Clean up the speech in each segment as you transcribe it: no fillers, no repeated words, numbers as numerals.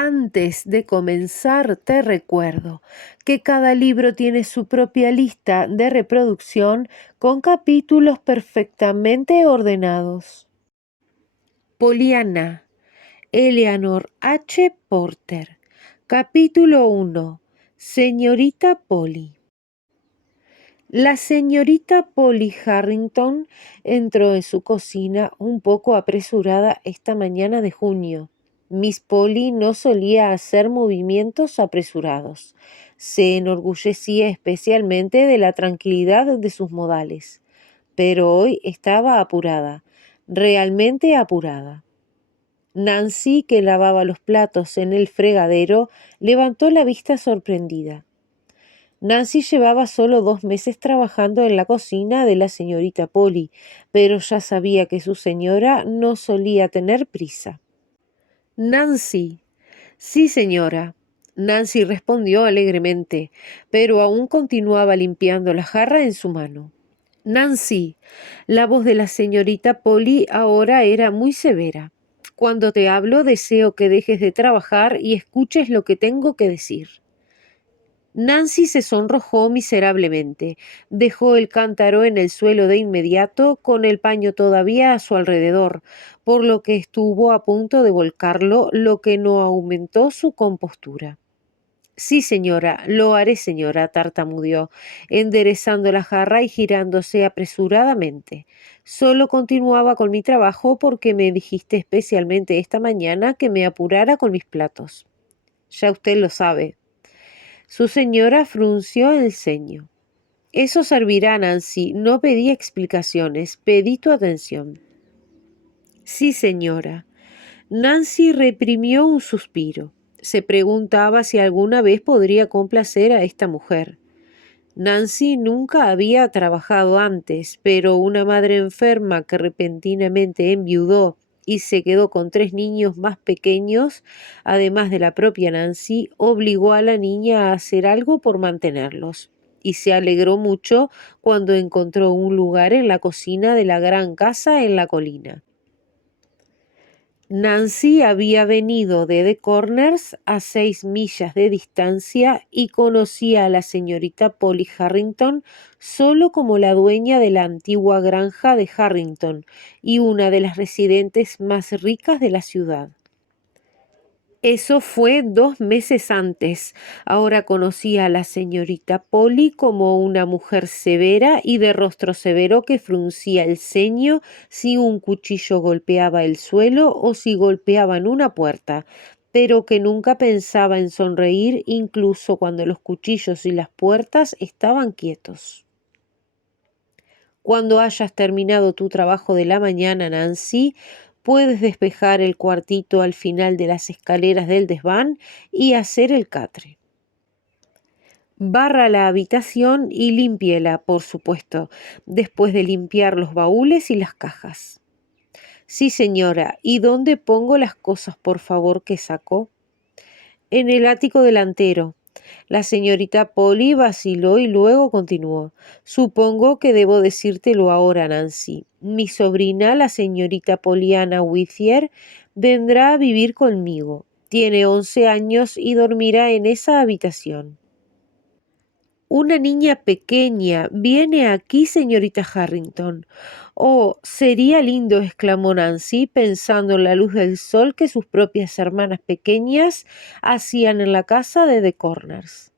Antes de comenzar, te recuerdo que cada libro tiene su propia lista de reproducción con capítulos perfectamente ordenados. Poliana, Eleanor H. Porter. Capítulo 1. Señorita Polly. La señorita Polly Harrington entró en su cocina un poco apresurada esta mañana de junio. Miss Polly no solía hacer movimientos apresurados. Se enorgullecía especialmente de la tranquilidad de sus modales. Pero hoy estaba apurada, realmente apurada. Nancy, que lavaba los platos en el fregadero, levantó la vista sorprendida. Nancy llevaba solo 2 meses trabajando en la cocina de la señorita Polly, pero ya sabía que su señora no solía tener prisa. Nancy. Sí, señora. Nancy respondió alegremente, pero aún continuaba limpiando la jarra en su mano. Nancy. La voz de la señorita Polly ahora era muy severa. Cuando te hablo deseo que dejes de trabajar y escuches lo que tengo que decir. Nancy se sonrojó miserablemente, dejó el cántaro en el suelo de inmediato, con el paño todavía a su alrededor, por lo que estuvo a punto de volcarlo, lo que no aumentó su compostura. Sí, señora, lo haré, señora, tartamudeó, enderezando la jarra y girándose apresuradamente. Solo continuaba con mi trabajo porque me dijiste especialmente esta mañana que me apurara con mis platos. Ya usted lo sabe. Su señora frunció el ceño. Eso servirá, Nancy. No pedí explicaciones, pedí tu atención. Sí, señora. Nancy reprimió un suspiro. Se preguntaba si alguna vez podría complacer a esta mujer. Nancy nunca había trabajado antes, pero una madre enferma que repentinamente enviudó y se quedó con 3 niños más pequeños, además de la propia Nancy, obligó a la niña a hacer algo por mantenerlos, y se alegró mucho cuando encontró un lugar en la cocina de la gran casa en la colina. Nancy había venido de The Corners a 6 millas de distancia y conocía a la señorita Polly Harrington solo como la dueña de la antigua granja de Harrington y una de las residentes más ricas de la ciudad. Eso fue 2 meses antes. Ahora conocía a la señorita Polly como una mujer severa y de rostro severo que fruncía el ceño si un cuchillo golpeaba el suelo o si golpeaban una puerta, pero que nunca pensaba en sonreír incluso cuando los cuchillos y las puertas estaban quietos. Cuando hayas terminado tu trabajo de la mañana, Nancy, puedes despejar el cuartito al final de las escaleras del desván y hacer el catre. Barra la habitación y límpiela, por supuesto, después de limpiar los baúles y las cajas. Sí, señora. ¿Y dónde pongo las cosas, por favor, que sacó? En el ático delantero. La señorita Polly vaciló y luego continuó. Supongo que debo decírtelo ahora, Nancy. Mi sobrina, la señorita Pollyanna Whittier, vendrá a vivir conmigo. Tiene 11 años y dormirá en esa habitación. Una niña pequeña viene aquí, señorita Harrington. Oh, sería lindo, exclamó Nancy, pensando en la luz del sol que sus propias hermanas pequeñas hacían en la casa de The Corners.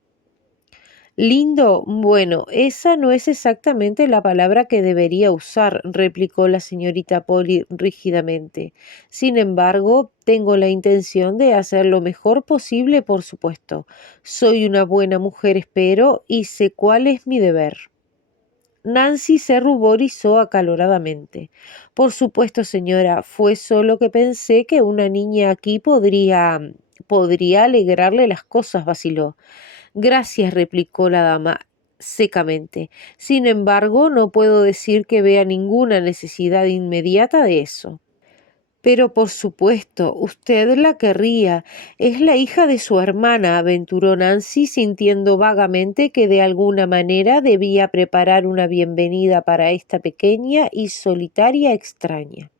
Lindo, bueno, esa no es exactamente la palabra que debería usar, replicó la señorita Polly rígidamente. Sin embargo, tengo la intención de hacer lo mejor posible, por supuesto. Soy una buena mujer, espero, y sé cuál es mi deber. Nancy se ruborizó acaloradamente. Por supuesto, señora, fue solo que pensé que una niña aquí podría alegrarle las cosas, vaciló. Gracias, replicó la dama secamente. Sin embargo, no puedo decir que vea ninguna necesidad inmediata de eso. Pero por supuesto, usted la querría. Es la hija de su hermana, aventuró Nancy, sintiendo vagamente que de alguna manera debía preparar una bienvenida para esta pequeña y solitaria extraña.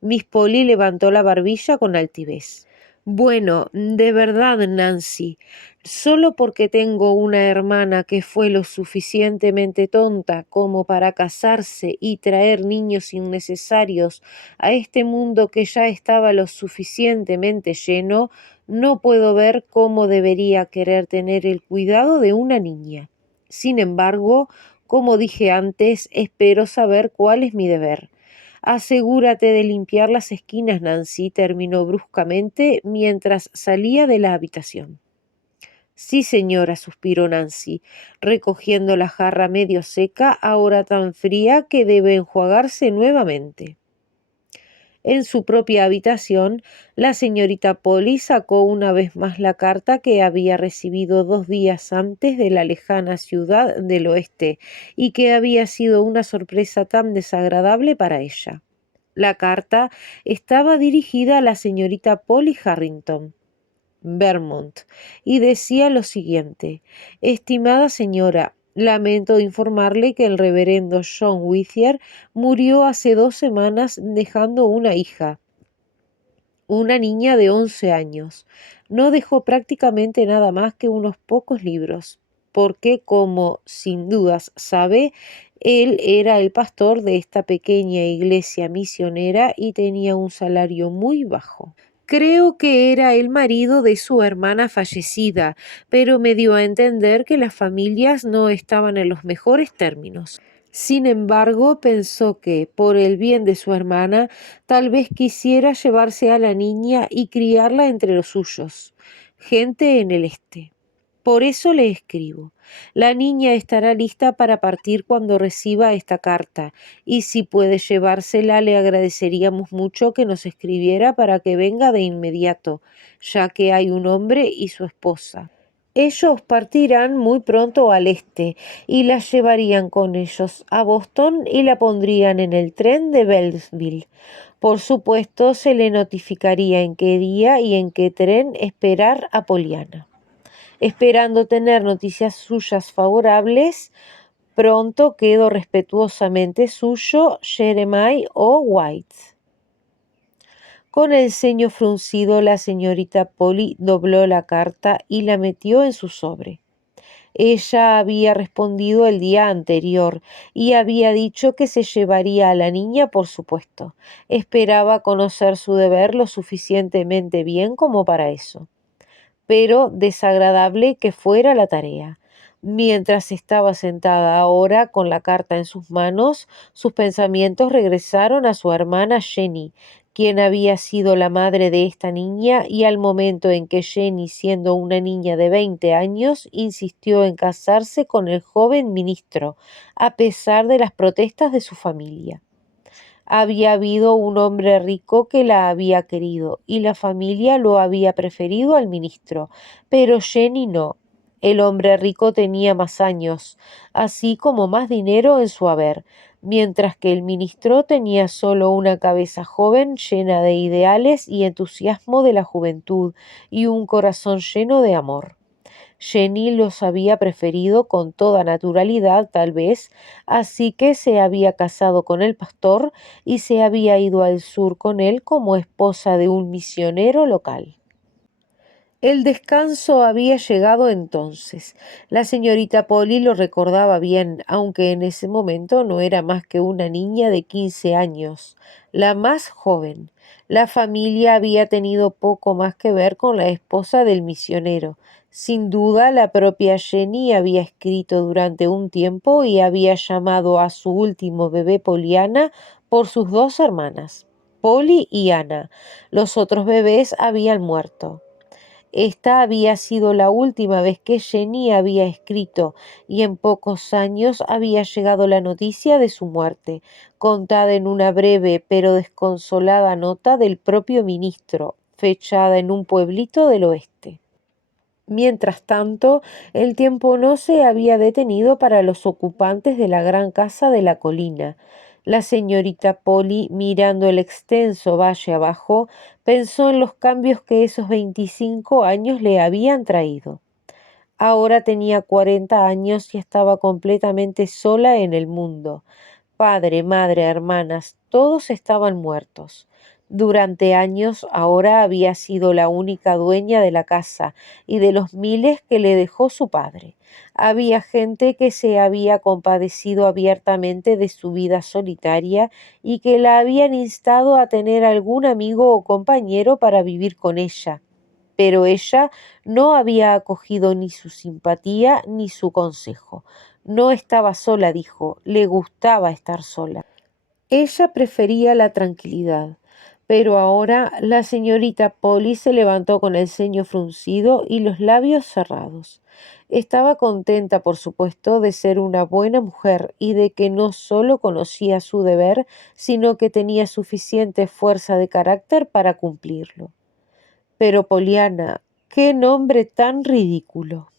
Miss Polly levantó la barbilla con altivez. Bueno, de verdad, Nancy, solo porque tengo una hermana que fue lo suficientemente tonta como para casarse y traer niños innecesarios a este mundo que ya estaba lo suficientemente lleno, no puedo ver cómo debería querer tener el cuidado de una niña. Sin embargo, como dije antes, espero saber cuál es mi deber. Asegúrate de limpiar las esquinas, Nancy, terminó bruscamente mientras salía de la habitación. Sí, señora, suspiró Nancy, recogiendo la jarra medio seca, ahora tan fría que debe enjuagarse nuevamente. En su propia habitación, la señorita Polly sacó una vez más la carta que había recibido 2 días antes de la lejana ciudad del oeste y que había sido una sorpresa tan desagradable para ella. La carta estaba dirigida a la señorita Polly Harrington, Vermont, y decía lo siguiente: Estimada señora, lamento informarle que el reverendo John Whittier murió hace 2 semanas dejando una hija, una niña de 11 años. No dejó prácticamente nada más que unos pocos libros, porque, como sin dudas sabe, él era el pastor de esta pequeña iglesia misionera y tenía un salario muy bajo. Creo que era el marido de su hermana fallecida, pero me dio a entender que las familias no estaban en los mejores términos. Sin embargo, pensó que, por el bien de su hermana, tal vez quisiera llevarse a la niña y criarla entre los suyos, gente en el este. Por eso le escribo. La niña estará lista para partir cuando reciba esta carta, y si puede llevársela le agradeceríamos mucho que nos escribiera para que venga de inmediato, ya que hay un hombre y su esposa. Ellos partirán muy pronto al este y la llevarían con ellos a Boston y la pondrían en el tren de Belleville. Por supuesto, se le notificaría en qué día y en qué tren esperar a Poliana. Esperando tener noticias suyas favorables, pronto quedo respetuosamente suyo, Jeremiah O. White. Con el ceño fruncido, la señorita Polly dobló la carta y la metió en su sobre. Ella había respondido el día anterior y había dicho que se llevaría a la niña, por supuesto. Esperaba conocer su deber lo suficientemente bien como para eso. Pero desagradable que fuera la tarea. Mientras estaba sentada ahora con la carta en sus manos, sus pensamientos regresaron a su hermana Jenny, quien había sido la madre de esta niña, y al momento en que Jenny, siendo una niña de 20 años, insistió en casarse con el joven ministro, a pesar de las protestas de su familia. Había habido un hombre rico que la había querido y la familia lo había preferido al ministro, pero Jenny no. El hombre rico tenía más años, así como más dinero en su haber, mientras que el ministro tenía solo una cabeza joven llena de ideales y entusiasmo de la juventud y un corazón lleno de amor. Jenny los había preferido con toda naturalidad, tal vez, así que se había casado con el pastor y se había ido al sur con él como esposa de un misionero local. El descanso había llegado entonces. La señorita Polly lo recordaba bien, aunque en ese momento no era más que una niña de 15 años, la más joven. La familia había tenido poco más que ver con la esposa del misionero. Sin duda, la propia Jenny había escrito durante un tiempo y había llamado a su último bebé Poliana por sus 2 hermanas, Polly y Ana. Los otros bebés habían muerto. Esta había sido la última vez que Jenny había escrito, y en pocos años había llegado la noticia de su muerte, contada en una breve pero desconsolada nota del propio ministro, fechada en un pueblito del oeste. Mientras tanto, el tiempo no se había detenido para los ocupantes de la gran casa de la colina. La señorita Polly, mirando el extenso valle abajo, pensó en los cambios que esos 25 años le habían traído. Ahora tenía 40 años y estaba completamente sola en el mundo. Padre, madre, hermanas, todos estaban muertos. Durante años ahora había sido la única dueña de la casa y de los miles que le dejó su padre. Había gente que se había compadecido abiertamente de su vida solitaria y que la habían instado a tener algún amigo o compañero para vivir con ella. Pero ella no había acogido ni su simpatía ni su consejo. No estaba sola, dijo, le gustaba estar sola. Ella prefería la tranquilidad. Pero ahora la señorita Polly se levantó con el ceño fruncido y los labios cerrados. Estaba contenta, por supuesto, de ser una buena mujer y de que no solo conocía su deber, sino que tenía suficiente fuerza de carácter para cumplirlo. Pero Poliana, qué nombre tan ridículo.